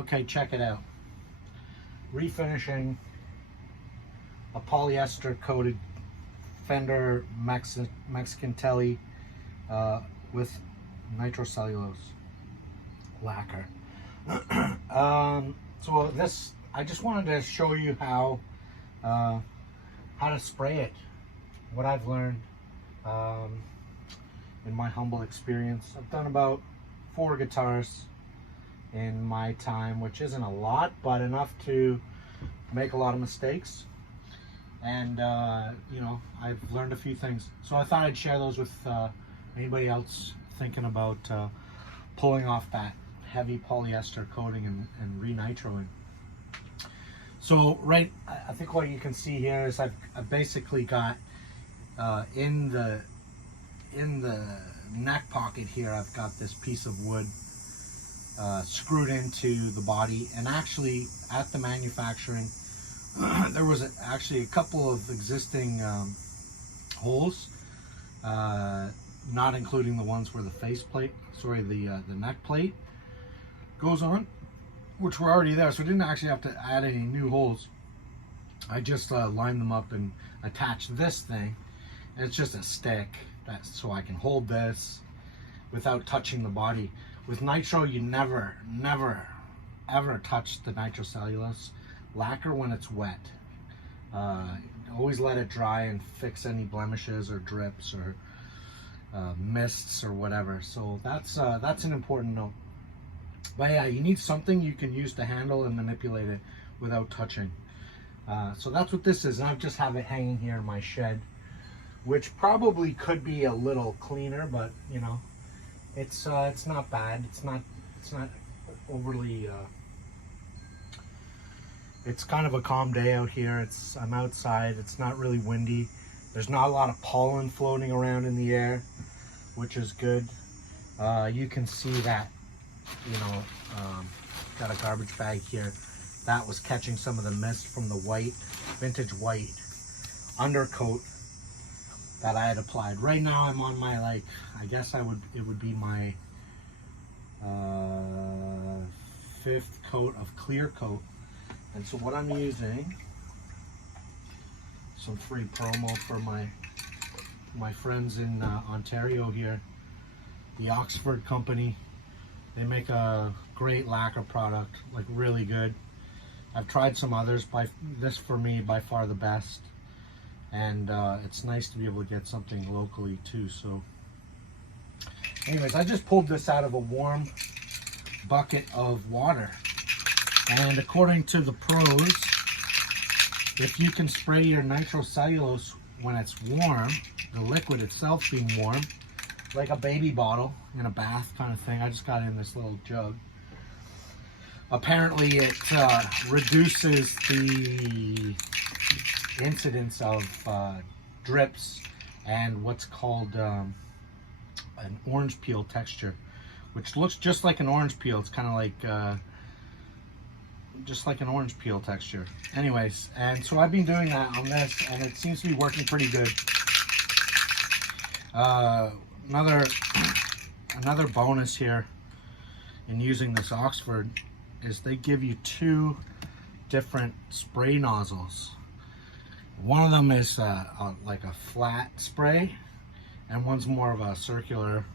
Okay, check it out. Refinishing a polyester coated Fender Mexican Telly with nitrocellulose lacquer. So this, I just wanted to show you how to spray it. What I've learned in my humble experience. I've done about 4 guitars in my time, which isn't a lot, but enough to make a lot of mistakes. And you know, I've learned a few things, so I thought I'd share those with anybody else thinking about pulling off that heavy polyester coating and re-nitroing. So I think what you can see here is I've basically got in the neck pocket here, I've got this piece of wood screwed into the body. And actually at the manufacturing there was actually a couple of existing holes, not including the ones where the the neck plate goes on, which were already there, so I didn't actually have to add any new holes. I just lined them up and attached this thing, and it's just a stick so I can hold this without touching the body. With nitro, you never ever touch the nitrocellulose lacquer when it's wet. Always let it dry and fix any blemishes or drips or mists or whatever. So that's an important note. But yeah, you need something you can use to handle and manipulate it without touching. So that's what this is, and I just have it hanging here in my shed, which probably could be a little cleaner, but you know, it's not bad. It's not overly. It's kind of a calm day out here. I'm outside. It's not really windy. There's not a lot of pollen floating around in the air, which is good. You can see that, you know, got a garbage bag here. That was catching some of the mist from the vintage white undercoat that I had applied. Right now I'm on my, like, I guess it would be my 5th coat of clear coat. And so what I'm using, some free promo for my friends in Ontario here, the Oxford company. They make a great lacquer product, like really good. I've tried some others, this for me by far the best. And it's nice to be able to get something locally too. So anyways, I just pulled this out of a warm bucket of water. And according to the pros, if you can spray your nitrocellulose when it's warm, the liquid itself being warm, like a baby bottle in a bath kind of thing. I just got it in this little jug. Apparently it reduces the incidence of drips and what's called an orange peel texture, which looks just like an orange peel. It's kind of like just like an orange peel texture. Anyways, and so I've been doing that on this, and it seems to be working pretty good. Another bonus here in using this Oxford is they give you 2 different spray nozzles. One of them is like a flat spray, and one's more of a circular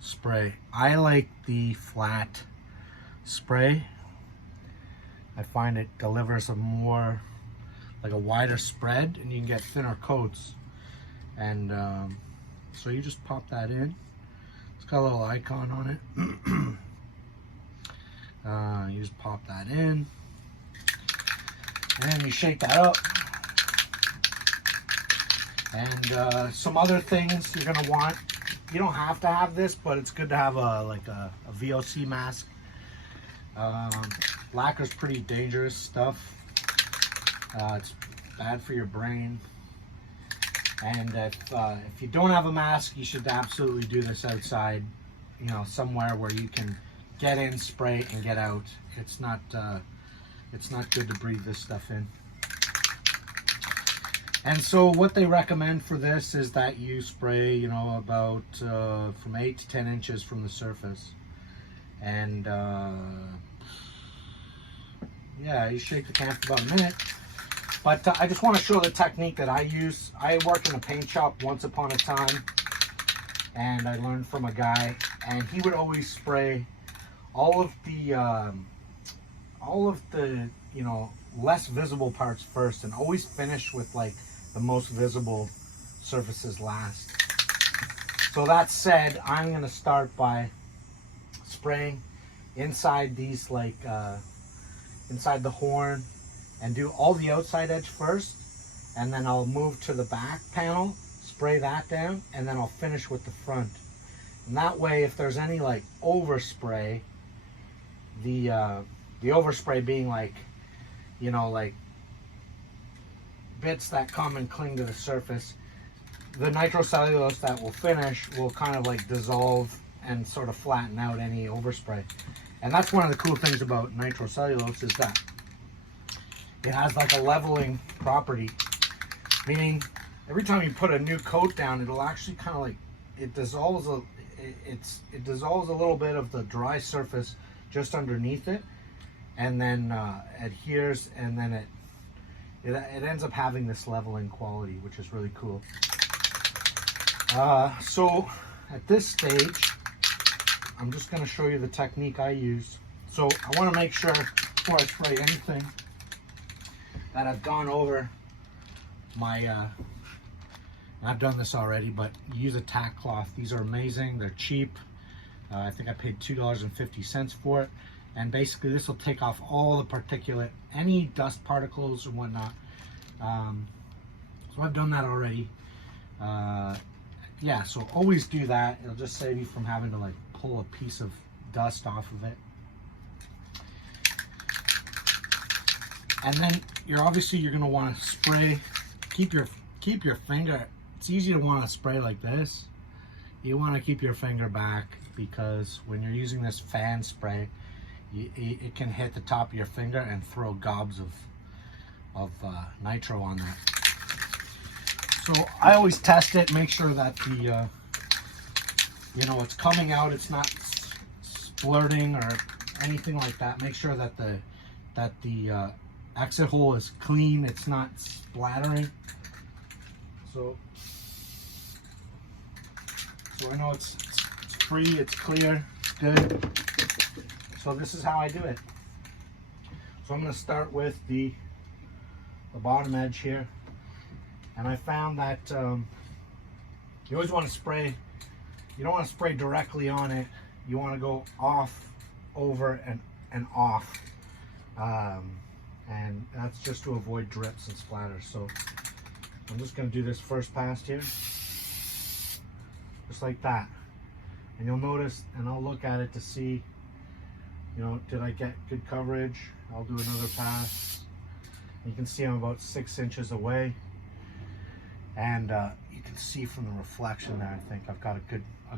spray. I like the flat spray. I find it delivers a more, like a wider spread, and you can get thinner coats. And so you just pop that in. It's got a little icon on it. You just pop that in, and then you shake that up. And some other things you're gonna want. You don't have to have this, but it's good to have a VOC mask. Lacquer's pretty dangerous stuff. It's bad for your brain. And if you don't have a mask, you should absolutely do this outside, you know, somewhere where you can get in, spray, and get out. It's not good to breathe this stuff in. And so what they recommend for this is that you spray, you know, about from 8 to 10 inches from the surface. And Yeah, you shake the can for about a minute. But I just want to show the technique that I use. I worked in a paint shop once upon a time, and I learned from a guy, and he would always spray all of the you know, less visible parts first, and always finish with like the most visible surfaces last. So that said, I'm going to start by spraying inside these, like inside the horn, and do all the outside edge first, and then I'll move to the back panel, spray that down, and then I'll finish with the front. And that way, if there's any like overspray, the overspray being like, you know, like bits that come and cling to the surface, the nitrocellulose that will finish will kind of like dissolve and sort of flatten out any overspray. And that's one of the cool things about nitrocellulose, is that it has like a leveling property, meaning every time you put a new coat down, it'll actually kind of like, it dissolves it dissolves a little bit of the dry surface just underneath it, and then adheres, and then it ends up having this leveling quality, which is really cool. So at this stage, I'm just going to show you the technique I use. So I want to make sure before I spray anything that I've gone over my, I've done this already, but use a tack cloth. These are amazing. They're cheap. I think I paid $2.50 for it. And basically this will take off all the particulate, any dust particles and whatnot. So I've done that already. Yeah, so always do that. It'll just save you from having to like pull a piece of dust off of it. And then you're gonna want to spray. Keep your finger. It's easy to want to spray like this. You want to keep your finger back, because when you're using this fan spray, it can hit the top of your finger and throw gobs of nitro on that. So I always test it, make sure that the you know, it's coming out, it's not splurting or anything like that. Make sure that the exit hole is clean, it's not splattering. So I know it's free, it's clear, it's good. So this is how I do it. So I'm going to start with the bottom edge here, and I found that you always want to spray. You don't want to spray directly on it. You want to go off, over, and off, and that's just to avoid drips and splatters. So I'm just going to do this first pass here, just like that. And you'll notice, and I'll look at it to see, you know, did I get good coverage? I'll do another pass. You can see I'm about 6 inches away, and you can see from the reflection there, I think I've got a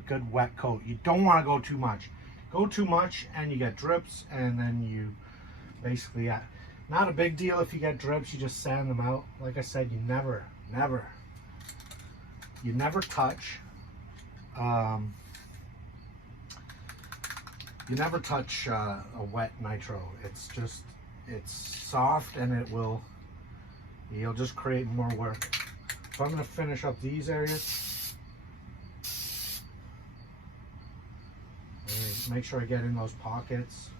good wet coat. You don't want to go too much. Go too much and you get drips, and then you basically, not a big deal if you get drips, you just sand them out. Like I said, you never touch you never touch a wet nitro. It's soft, and you'll just create more work. So I'm going to finish up these areas. And make sure I get in those pockets.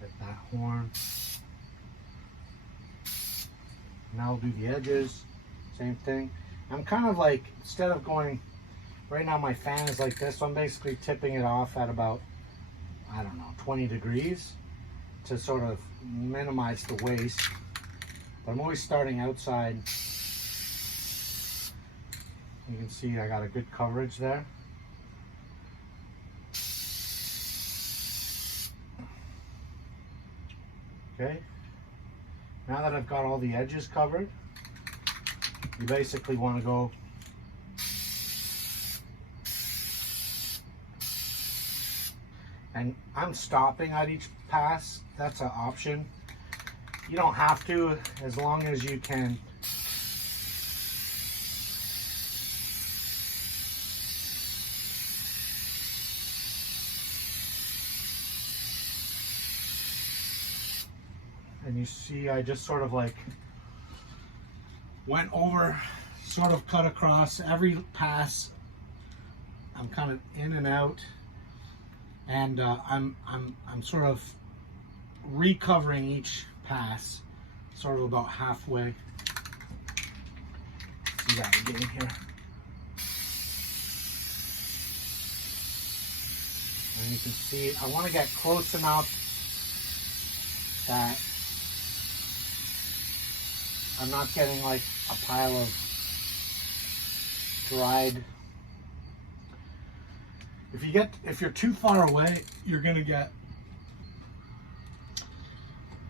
Get that horn. Now I'll do the edges, same thing. I'm kind of like, instead of going, right now my fan is like this, so I'm basically tipping it off at about, I don't know, 20 degrees to sort of minimize the waste. But I'm always starting outside. You can see I got a good coverage there. Okay, now that I've got all the edges covered, you basically want to go and I'm stopping at each pass. That's an option. You don't have to, as long as you can And you see I just sort of like went over, sort of cut across every pass. I'm kind of in and out, and I'm sort of recovering each pass, sort of about halfway. See that I'm getting here. And you can see I want to get close enough that I'm not getting like a pile of dried. If you're too far away, you're gonna get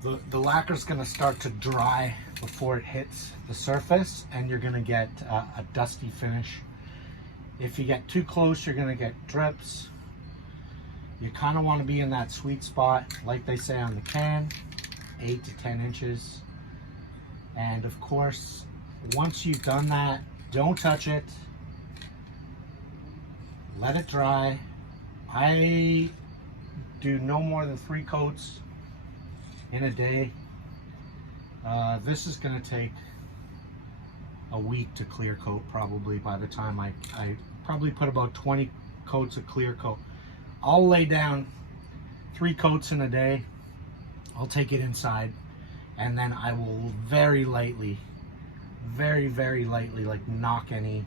the lacquer's gonna start to dry before it hits the surface, and you're gonna get a dusty finish. If you get too close, you're gonna get drips. You kind of want to be in that sweet spot, like they say on the can, 8 to 10 inches. And of course, once you've done that, don't touch it. Let it dry. I do no more than 3 coats in a day. This is going to take a week to clear coat probably. By the time I probably put about 20 coats of clear coat. I'll lay down 3 coats in a day. I'll take it inside, and then I will very lightly, very lightly, like knock any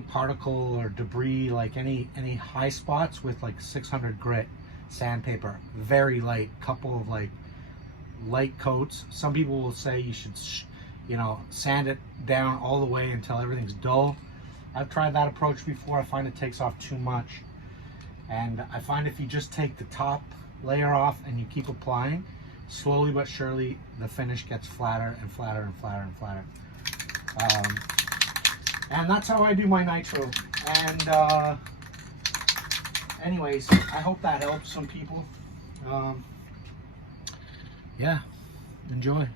particle or debris, like any high spots with like 600 grit sandpaper. Very light, couple of like light coats. Some people will say you should sand it down all the way until everything's dull. I've tried that approach before. I find it takes off too much, and I find if you just take the top layer off and you keep applying, slowly but surely the finish gets flatter and flatter and flatter and flatter. And that's how I do my nitro. And anyways, I hope that helps some people. Yeah, enjoy.